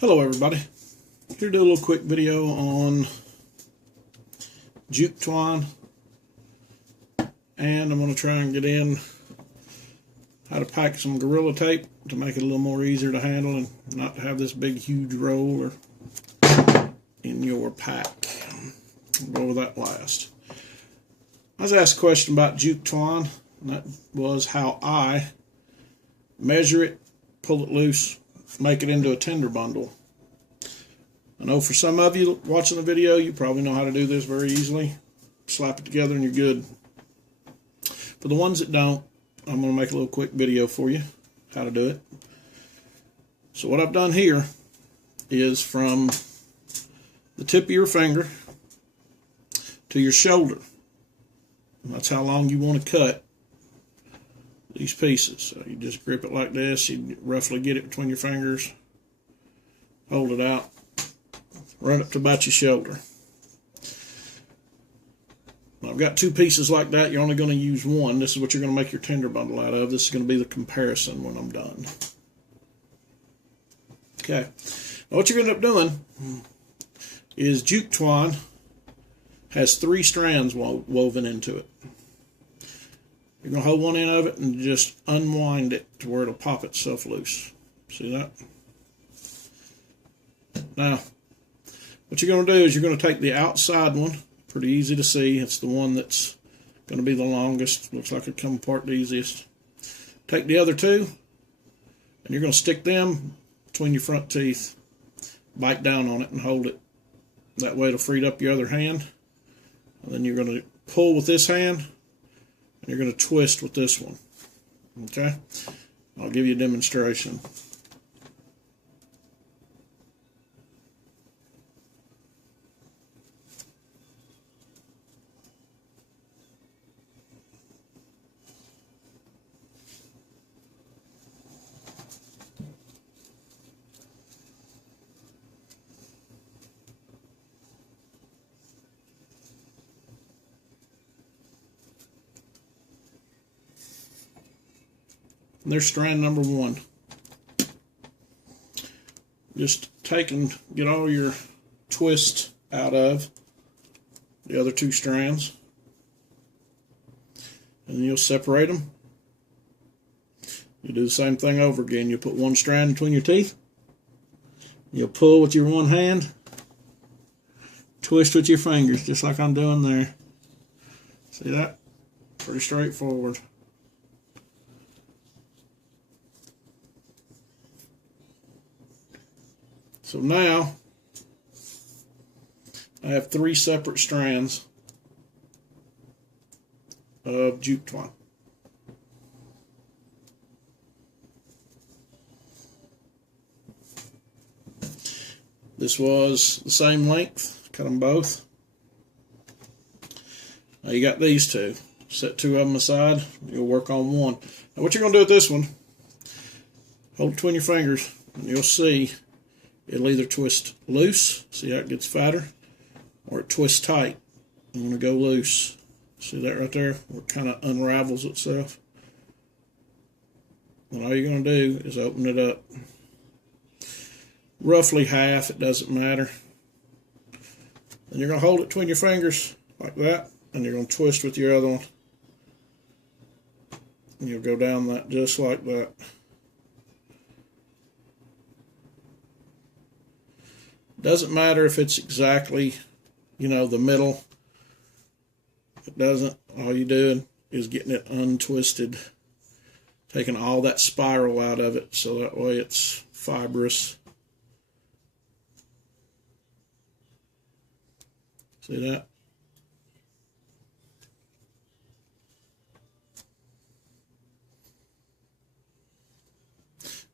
Hello everybody, here to do a little quick video on jute twine, and I'm going to try and get in how to pack some gorilla tape to make it a little more easier to handle and not have this big huge roll in your pack. We'll go over that last. I was asked a question about jute twine, and that was how I measure it, pull it loose, make it into a tinder bundle. I know for some of you watching the video, you probably know how to do this very easily. Slap it together and you're good. For the ones that don't, I'm going to make a little quick video for you how to do it. So what I've done here is from the tip of your finger to your shoulder. That's how long you want to cut these pieces. So you just grip it like this, you roughly get it between your fingers, hold it out, run up to about your shoulder. Now, I've got two pieces like that. You're only going to use one. This is what you're going to make your tinder bundle out of. This is going to be the comparison when I'm done. Okay. Now what you're going to end up doing is jute twine has 3 strands woven into it. You're going to hold one end of it and just unwind it to where it'll pop itself loose. See that? Now, what you're going to do is you're going to take the outside one, pretty easy to see. It's the one that's going to be the longest. Looks like it'll come apart the easiest. Take the other two, and you're going to stick them between your front teeth. Bite down on it and hold it. That way it'll free up your other hand. And then you're going to pull with this hand, and you're going to twist with this one. Okay? I'll give you a demonstration. And there's strand number 1. Just take and get all your twist out of the other 2 strands. And then you'll separate them. You do the same thing over again. You'll put one strand between your teeth. You'll pull with your one hand. Twist with your fingers, just like I'm doing there. See that? Pretty straightforward. So now, I have 3 separate strands of jute twine. This was the same length, cut them both. Now you got these 2. Set 2 of them aside, you'll work on one. Now what you're going to do with this one, hold it between your fingers, and you'll see it'll either twist loose, see how it gets fatter, or it twists tight. I'm going to go loose. See that right there? Where it kind of unravels itself. And all you're going to do is open it up. Roughly half, it doesn't matter. And you're going to hold it between your fingers like that, and you're going to twist with your other one. And you'll go down that just like that. Doesn't matter if it's exactly, the middle. It doesn't. All you're doing is getting it untwisted. Taking all that spiral out of it so that way it's fibrous. See that?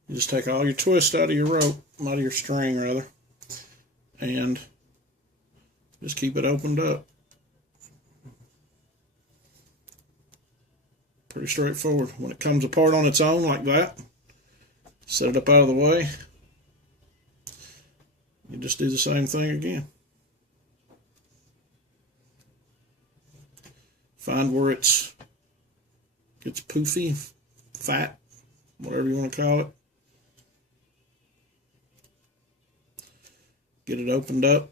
You just take all your twist out of your rope, out of your string rather, and just keep it opened up. Pretty straightforward. When it comes apart on its own like that, set it up out of the way. You just do the same thing again. Find where it's gets poofy, fat, whatever you want to call it. Get it opened up.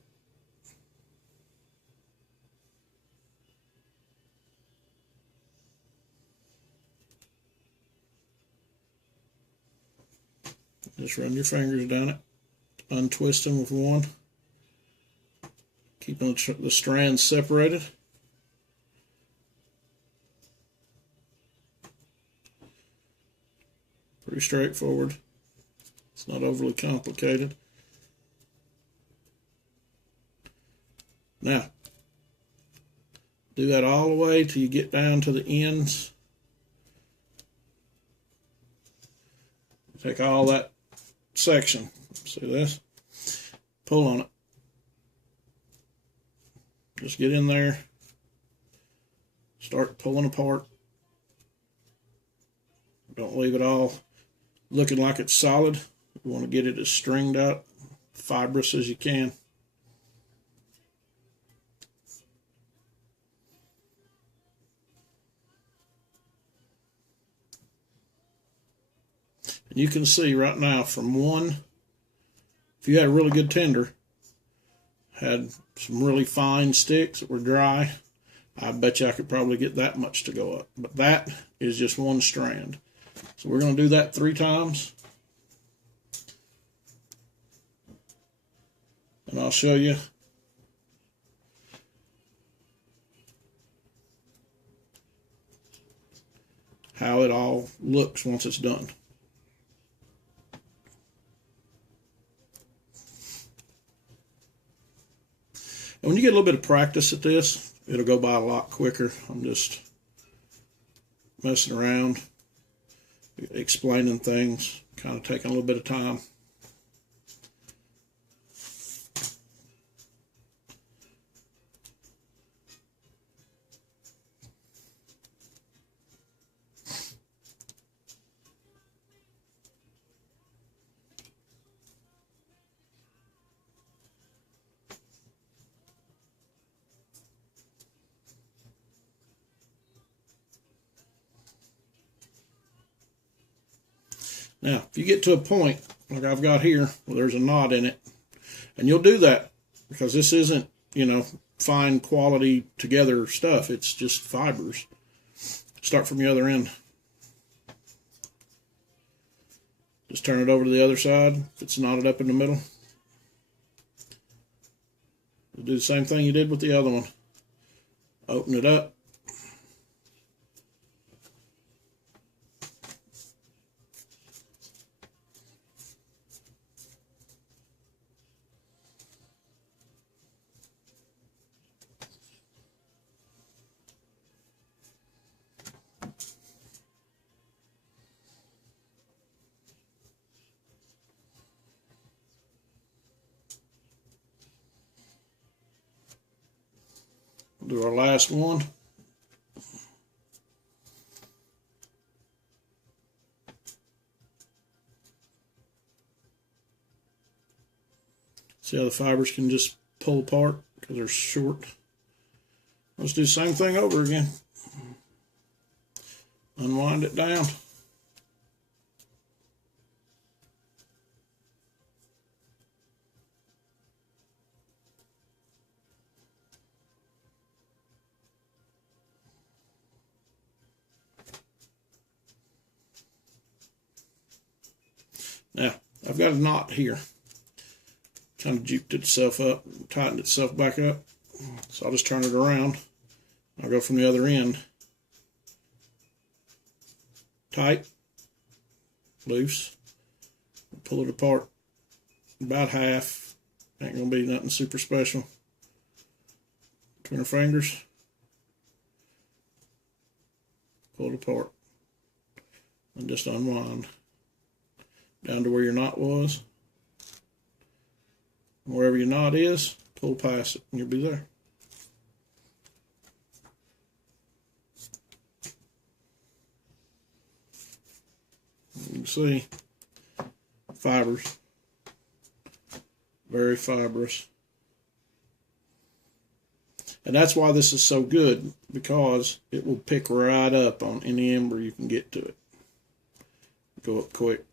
Just run your fingers down it, untwisting with one, keeping the strands separated. Pretty straightforward. It's not overly complicated. Now, do that all the way till you get down to the ends. Take all that section. See this? Pull on it. Just get in there. Start pulling apart. Don't leave it all looking like it's solid. You want to get it as stringed out, fibrous as you can. And you can see right now from one, if you had a really good tinder, had some really fine sticks that were dry, I bet you I could probably get that much to go up. But that is just one strand. So we're going to do that 3 times. And I'll show you how it all looks once it's done. And when you get a little bit of practice at this, it'll go by a lot quicker. I'm just messing around, explaining things, kind of taking a little bit of time. Now, if you get to a point, like I've got here, where there's a knot in it, and you'll do that because this isn't, you know, fine quality together stuff. It's just fibers. Start from the other end. Just turn it over to the other side if it's knotted up in the middle. You'll do the same thing you did with the other one. Open it up. Do our last one. See how the fibers can just pull apart because they're short. Let's do the same thing over again. Unwind it down. Now, I've got a knot here. Kind of juked itself up, tightened itself back up. So I'll just turn it around. I'll go from the other end. Tight, loose, pull it apart about half. Ain't gonna be nothing super special. Between our fingers, pull it apart, and just unwind down to where your knot was. Wherever your knot is, pull past it and you'll be there. You can see fibers, very fibrous. And that's why this is so good, because it will pick right up on any ember you can get to it. Go up quick.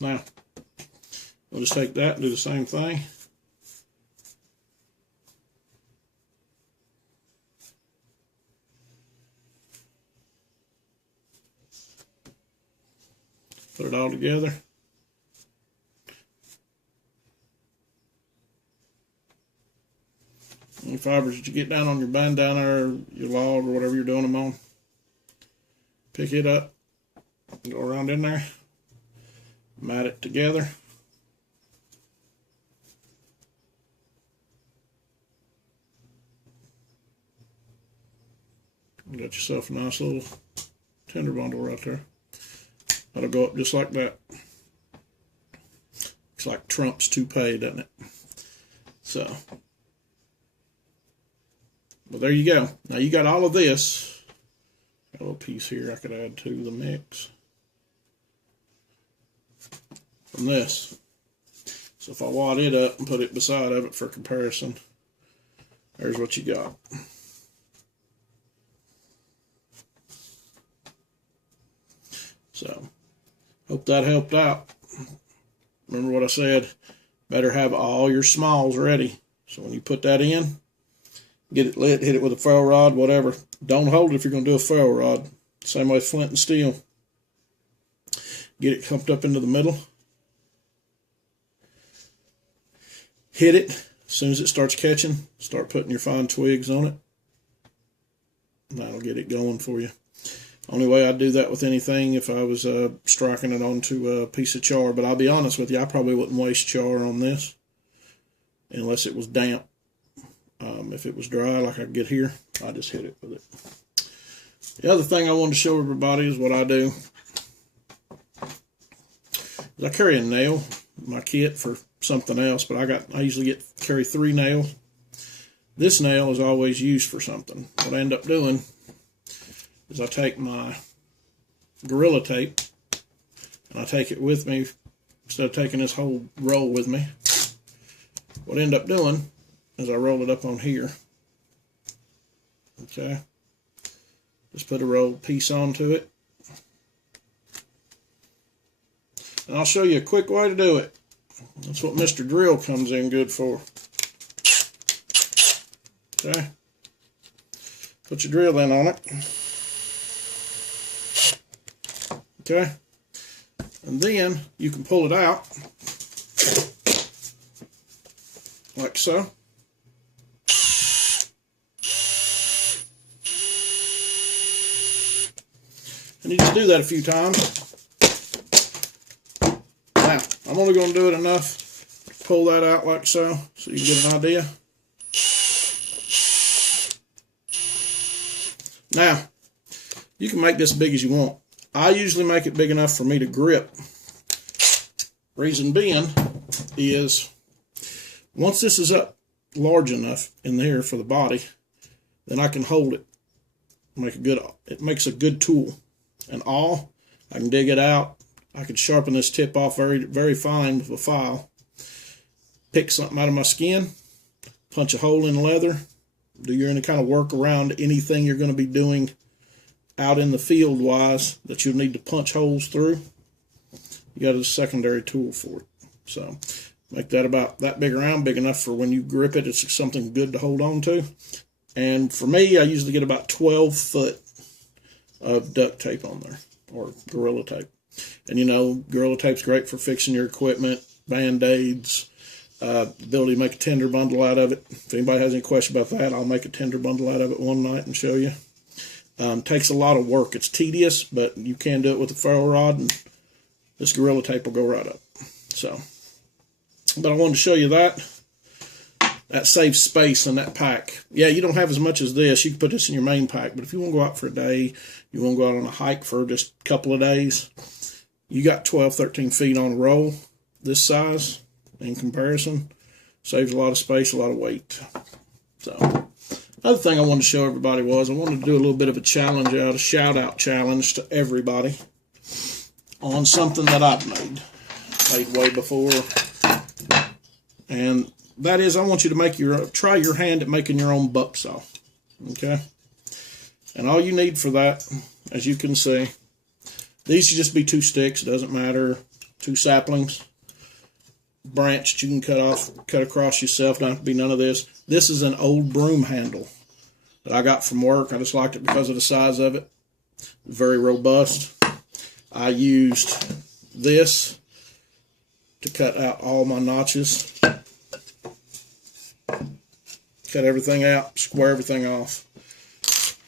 Now, we'll just take that and do the same thing. Put it all together. Any fibers that you get down on your bandana or your log or whatever you're doing them on, pick it up, go around in there, mat it together. You got yourself a nice little tinder bundle right there. That'll go up just like that. Looks like Trump's toupee, doesn't it? So, but there you go. Now you got all of this. Got a little piece here I could add to the mix from this. So if I wad it up and put it beside of it for comparison, there's what you got. So, hope that helped out. Remember what I said, better have all your smalls ready. So when you put that in, get it lit, hit it with a ferro rod, whatever. Don't hold it if you're going to do a ferro rod. Same way with flint and steel. Get it clumped up into the middle. Hit it. As soon as it starts catching, start putting your fine twigs on it. And that'll get it going for you. Only way I'd do that with anything if I was striking it onto a piece of char. But I'll be honest with you, I probably wouldn't waste char on this unless it was damp. If it was dry like I get here, I just hit it with it. The other thing I wanted to show everybody is what I do. I carry a nail in my kit for something else, but I usually carry 3 nails. This nail is always used for something. What I end up doing is I take my gorrilla tape and I take it with me instead of taking this whole roll with me. What I end up doing is I roll it up on here. Okay. Just put a rolled piece onto it. And I'll show you a quick way to do it. That's what Mr. Drill comes in good for. Okay. Put your drill in on it. Okay, and then you can pull it out like so. And you just do that a few times. Now, I'm only going to do it enough to pull that out like so you can get an idea. Now, you can make this big as you want. I usually make it big enough for me to grip. Reason being is once this is up large enough in there for the body, then I can hold it. It makes a good tool. And I can dig it out. I can sharpen this tip off very, very fine with a file. Pick something out of my skin, punch a hole in the leather, do your any kind of work around anything you're going to be doing out in the field wise that you'll need to punch holes through. You got a secondary tool for it. So make that about that big around, big enough for when you grip it, it's something good to hold on to. And for me, I usually get about 12 foot of duct tape on there, or gorilla tape. And you know, gorilla tape's great for fixing your equipment, band-aids, ability to make a tinder bundle out of it. If anybody has any question about that, I'll make a tinder bundle out of it one night and show you. Takes a lot of work. It's tedious, but you can do it with a ferro rod, and this gorilla tape will go right up. So, but I wanted to show you that. That saves space in that pack. Yeah, you don't have as much as this. You can put this in your main pack, but if you want to go out for a day, you want to go out on a hike for just a couple of days, you got 12, 13 feet on a roll. This size, in comparison, saves a lot of space, a lot of weight. So, another thing I wanted to show everybody was I wanted to do a little bit of a challenge out, a shout-out challenge to everybody on something that I've made way before. And that is, I want you to try your hand at making your own buck saw. Okay? And all you need for that, as you can see, these should just be 2 sticks, doesn't matter. 2 saplings, branch that you can cut across yourself. Don't have to be none of this. This is an old broom handle that I got from work. I just liked it because of the size of it. Very robust. I used this to cut out all my notches. Cut everything out, square everything off.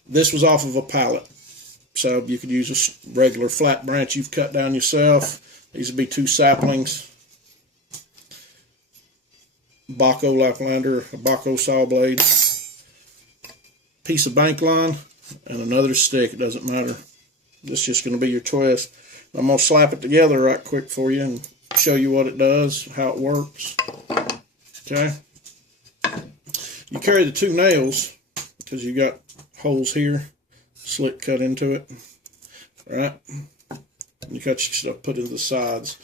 This was off of a pallet, so you could use a regular flat branch you've cut down yourself. These would be 2 saplings, Baco Laplander, a Baco saw blade, piece of bank line, and another stick. It doesn't matter. This is just going to be your twist. I'm going to slap it together right quick for you and show you what it does, how it works. Okay. You carry the 2 nails because you got holes here, slit cut into it, right? And you cut your stuff, put it to the sides.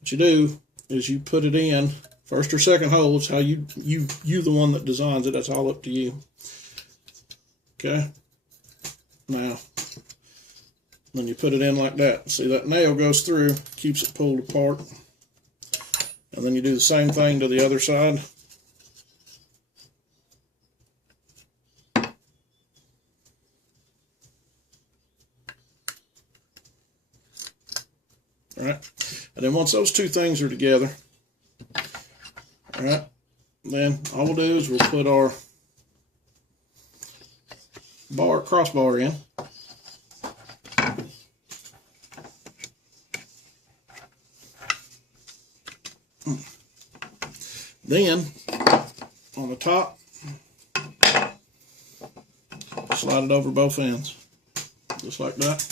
What you do is you put it in first or second hole. It's how you the one that designs it. That's all up to you. Okay. Now, then you put it in like that. See, that nail goes through, keeps it pulled apart, and then you do the same thing to the other side. Alright, and then once those 2 things are together, alright, then all we'll do is we'll put our crossbar in. Then, on the top, slide it over both ends, just like that.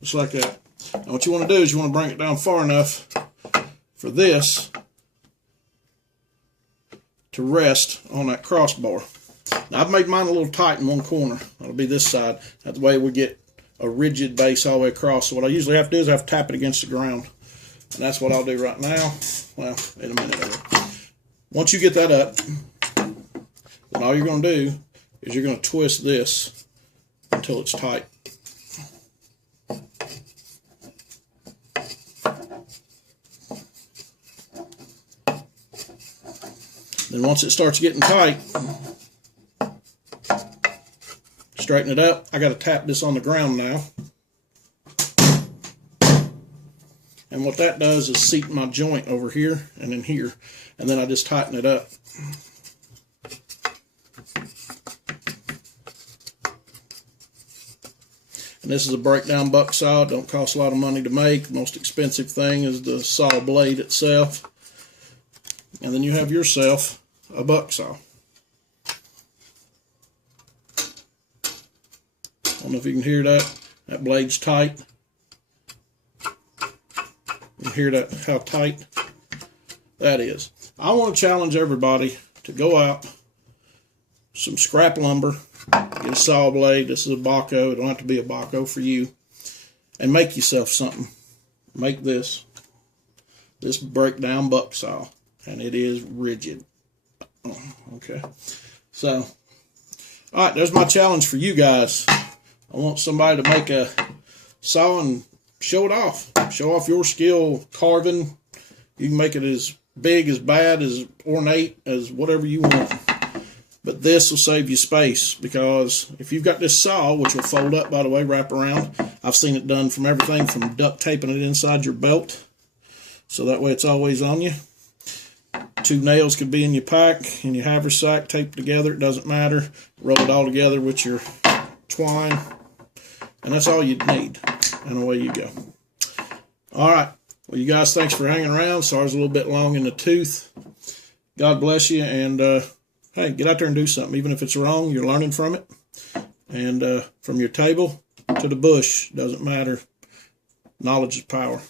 Just like that. Now what you want to do is you want to bring it down far enough for this to rest on that crossbar. Now I've made mine a little tight in one corner. That'll be this side. That way we get a rigid base all the way across. So what I usually have to do is I have to tap it against the ground. And that's what I'll do right now. Well, in a minute. Once you get that up, then all you're going to do is you're going to twist this until it's tight. Then once it starts getting tight, straighten it up. I got to tap this on the ground now. And what that does is seat my joint over here and in here. And then I just tighten it up. And this is a breakdown buck saw. Don't cost a lot of money to make. The most expensive thing is the saw blade itself. And then you have yourself a buck saw. I don't know if you can hear that. That blade's tight. You can hear that, how tight that is. I want to challenge everybody to go out, some scrap lumber, get a saw blade. This is a Baco. It don't have to be a Baco for you. And make yourself something. Make this breakdown buck saw. And it is rigid. Oh, okay. So, alright, there's my challenge for you guys. I want somebody to make a saw and show it off. Show off your skill carving. You can make it as big, as bad, as ornate, as whatever you want. But this will save you space, because if you've got this saw, which will fold up, by the way, wrap around. I've seen it done from everything from duct taping it inside your belt, so that way it's always on you. 2 nails could be in your pack, in your haversack, taped together, it doesn't matter. Roll it all together with your twine, and that's all you'd need, and away you go. Alright, well you guys, thanks for hanging around. Sorry it's a little bit long in the tooth. God bless you, and hey, get out there and do something. Even if it's wrong, you're learning from it. And from your table to the bush, doesn't matter. Knowledge is power.